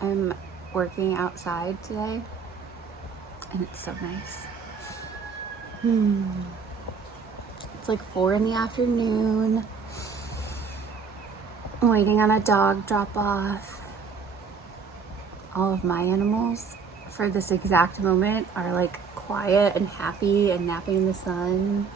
I'm working outside today and it's so nice. It's like 4 in the afternoon. I'm waiting on a dog drop off. All of my animals for this exact moment are like quiet and happy and napping in the sun.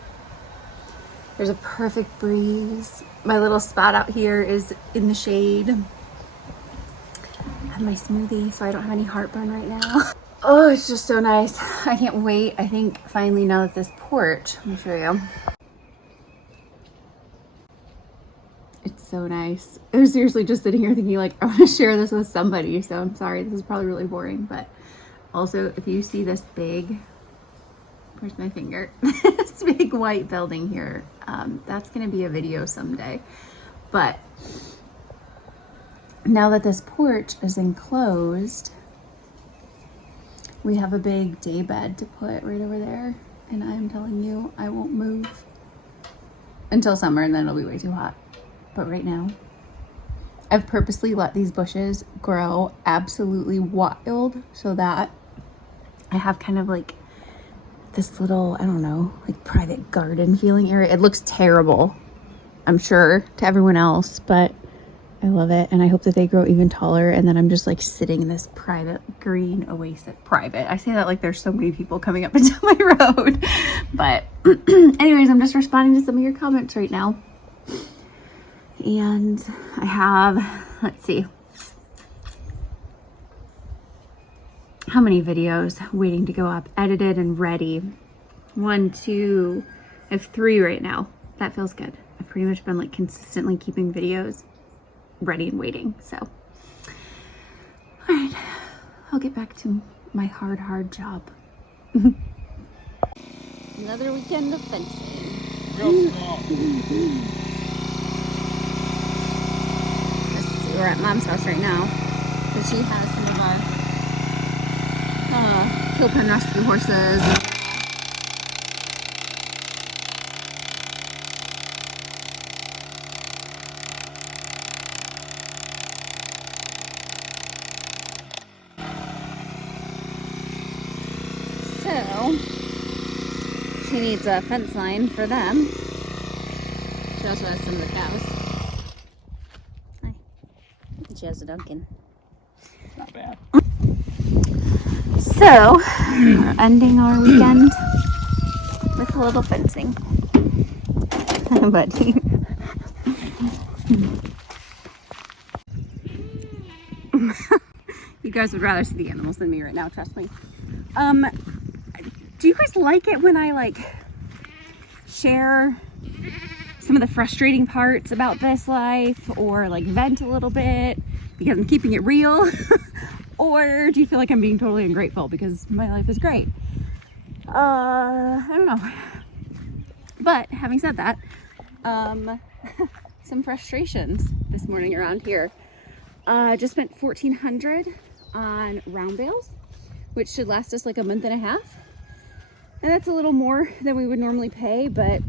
There's a perfect breeze. My little spot out here is in the shade. I have my smoothie so I don't have any heartburn right now. Oh, it's just so nice. I can't wait. I think finally now that this porch, let me show you. It's so nice. I was seriously just sitting here thinking like, I want to share this with somebody. So I'm sorry, this is probably really boring, but also if you see this big, where's my finger? This big white building here. That's gonna be a video someday. But now that this porch is enclosed, we have a big day bed to put right over there. And I'm telling you, I won't move until summer and then it'll be way too hot. But right now, I've purposely let these bushes grow absolutely wild so that I have kind of like this little, I don't know, like private garden feeling area. It looks terrible, I'm sure, to everyone else, but I love it. And I hope that they grow even taller. And then I'm just like sitting in this private green oasis. Private. I say that like there's so many people coming up into my road. But anyways, I'm just responding to some of your comments right now. And I have, let's see, how many videos waiting to go up, edited and ready. 1, 2, I have 3 right now. That feels good. I've pretty much been like consistently keeping videos ready and waiting. So, all right, I'll get back to my hard job. Another weekend of fencing. We're at Mom's house right now because she has some of our kill pen rescue horses. So she needs a fence line for them. She also has some of the cows. Hi. She has a Duncan. Not bad. So we're ending our weekend with a little fencing. Buddy. You guys would rather see the animals than me right now, trust me. Do you guys like it when I like share some of the frustrating parts about this life, or like vent a little bit because I'm keeping it real? Or do you feel like I'm being totally ungrateful because my life is great? I don't know. But having said that, some frustrations this morning around here. Just spent $1,400 on round bales, which should last us like a month and a half. And that's a little more than we would normally pay, but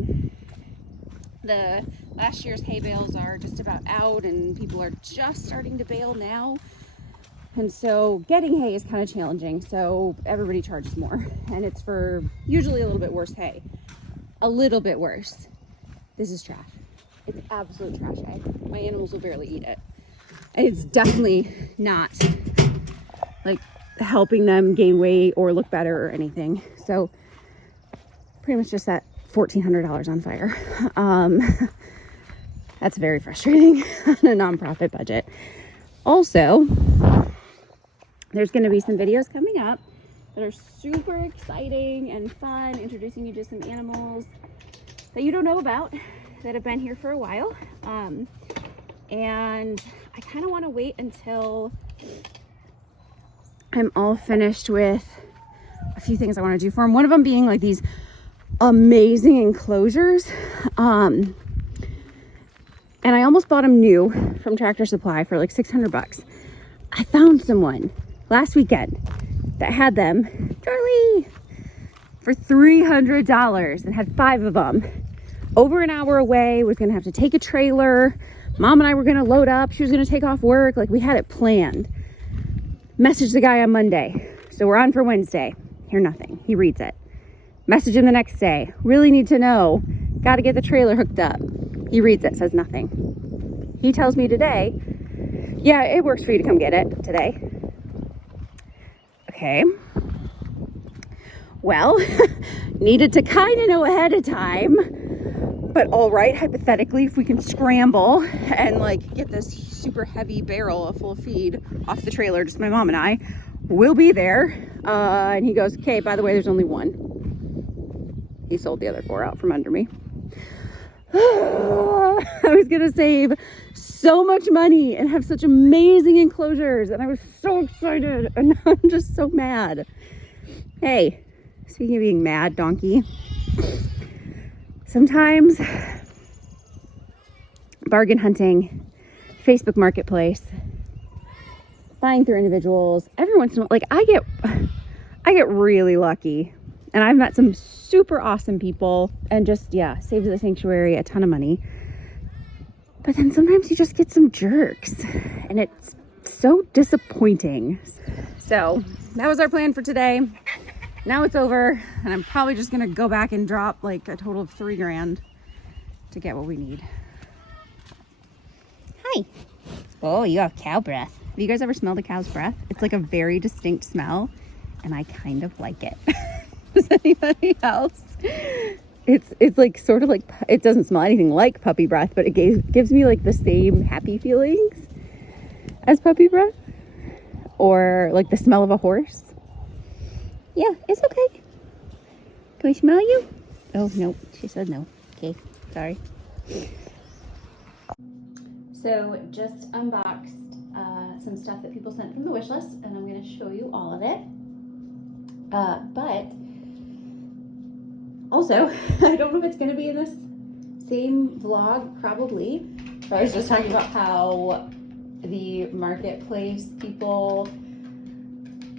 the last year's hay bales are just about out and people are just starting to bale now. And so getting hay is kind of challenging. So everybody charges more, and it's for usually a little bit worse hay. A little bit worse. This is trash. It's absolute trash hay. My animals will barely eat it. And it's definitely not like helping them gain weight or look better or anything. So pretty much just that $1,400 on fire. That's very frustrating on a nonprofit budget. Also, there's going to be some videos coming up that are super exciting and fun, introducing you to some animals that you don't know about that have been here for a while. And I kind of want to wait until I'm all finished with a few things I want to do for them. One of them being like these amazing enclosures. And I almost bought them new from Tractor Supply for like $600. I found someone last weekend that had them, Charlie, for $300 and had 5 of them. Over an hour away, was gonna have to take a trailer. Mom and I were gonna load up. She was gonna take off work. Like, we had it planned. Message the guy on Monday. So we're on for Wednesday. Hear nothing. He reads it. Message him the next day. Really need to know. Got to get the trailer hooked up. He reads it, says nothing. He tells me today, yeah, it works for you to come get it today. Okay. Well, needed to kind of know ahead of time. But all right, hypothetically, if we can scramble and like get this super heavy barrel full of feed off the trailer, just my mom and I, we'll be there. And he goes, okay, by the way, there's only one. He sold the other 4 out from under me. I was gonna save so much money and have such amazing enclosures, and I was so excited, and now I'm just so mad. Hey, speaking of being mad, donkey, sometimes bargain hunting, Facebook Marketplace, buying through individuals, every once in a while, like I get really lucky, and I've met some super awesome people and just, yeah, saved the sanctuary a ton of money. But then sometimes you just get some jerks, and it's so disappointing. So that was our plan for today. Now it's over, and I'm probably just gonna go back and drop like a total of $3 grand to get what we need. Hi. Oh, you have cow breath. Have you guys ever smelled a cow's breath? It's like a very distinct smell, and I kind of like it. Does anybody else? It's like sort of like, it doesn't smell anything like puppy breath, but it gives me like the same happy feelings as puppy breath, or like the smell of a horse. Yeah, it's okay. Can we smell you? Oh, no, she said no. Okay, sorry. So just unboxed some stuff that people sent from the wish list, and I'm going to show you all of it. But also, I don't know if it's going to be in this same vlog, probably. But I was just talking about how the marketplace people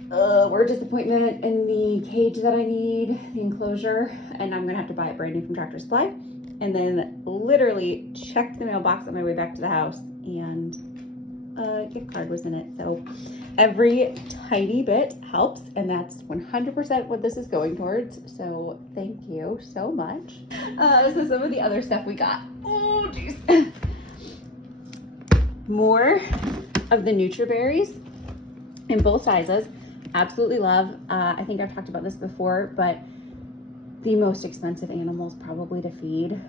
were a disappointment in the cage that I need, the enclosure, and I'm going to have to buy it brand new from Tractor Supply. And then literally checked the mailbox on my way back to the house, and a gift card was in it. So every tiny bit helps, and that's 100% what this is going towards. So thank you so much. So some of the other stuff we got. Oh, jeez. More of the Nutriberries in both sizes. Absolutely love. I think I've talked about this before, but the most expensive animals probably to feed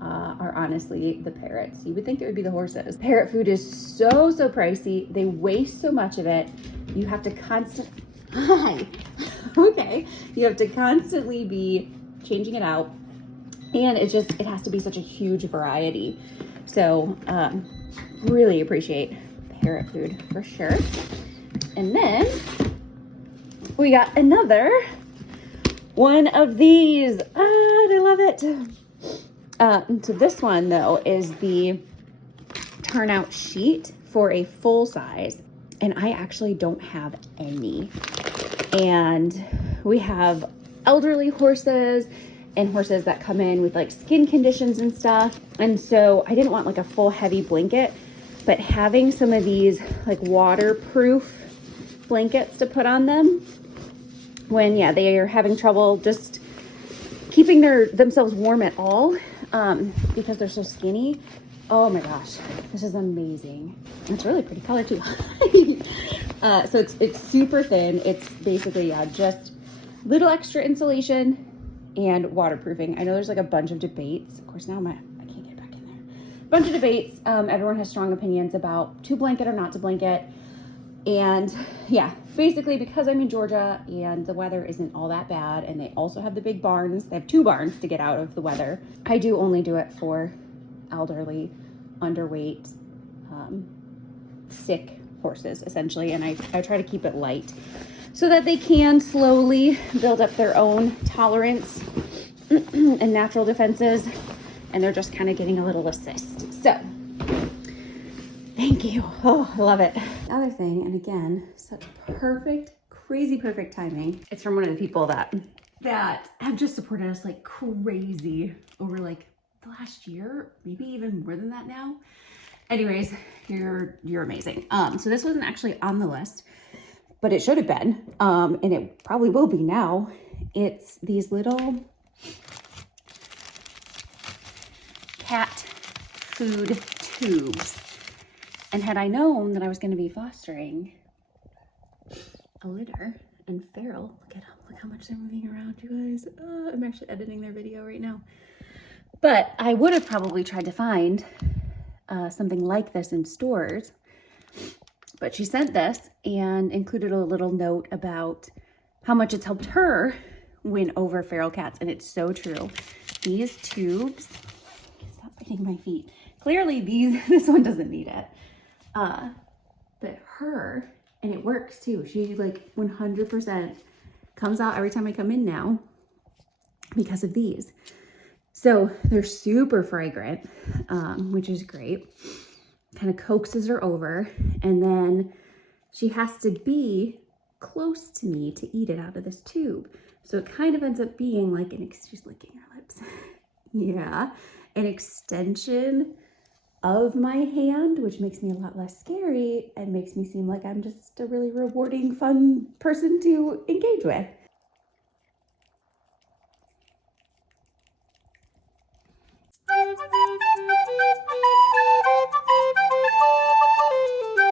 are honestly the parrots. You would think it would be the horses. Parrot food is so pricey. They waste so much of it. You have to okay. You have to constantly be changing it out. And it has to be such a huge variety. So really appreciate parrot food for sure. And then we got another one of these. I love it. So this one though is the turnout sheet for a full size, and I actually don't have any. And we have elderly horses and horses that come in with like skin conditions and stuff, and so I didn't want like a full heavy blanket, but having some of these like waterproof blankets to put on them when they are having trouble just keeping themselves warm at all, because they're so skinny. Oh my gosh, this is amazing. It's really pretty color too. So it's super thin. It's basically just little extra insulation and waterproofing. I know there's like a bunch of debates. Of course, now I can't get back in there. Bunch of debates. Everyone has strong opinions about to blanket or not to blanket. And yeah, basically because I'm in Georgia and the weather isn't all that bad, and they also have the big barns. They have 2 barns to get out of the weather. I do only do it for elderly, underweight, sick horses essentially, and I try to keep it light so that they can slowly build up their own tolerance and natural defenses, and they're just kind of getting a little assist. So thank you. Oh, I love it. The other thing, and again, such perfect, crazy perfect timing. It's from one of the people that have just supported us like crazy over like the last year, maybe even more than that now. Anyways, you're amazing. So this wasn't actually on the list, but it should have been, and it probably will be now. It's these little cat food tubes. And had I known that I was going to be fostering a litter and feral, look at them, look how much they're moving around, you guys. I'm actually editing their video right now. But I would have probably tried to find something like this in stores. But she sent this and included a little note about how much it's helped her win over feral cats. And it's so true. These tubes, stop biting my feet. Clearly this one doesn't need it. But her, and it works too. She like 100% comes out every time I come in now because of these. So they're super fragrant, which is great. Kind of coaxes her over, and then she has to be close to me to eat it out of this tube. So it kind of ends up being like she's licking her lips. Yeah, an extension of my hand, which makes me a lot less scary and makes me seem like I'm just a really rewarding, fun person to engage with.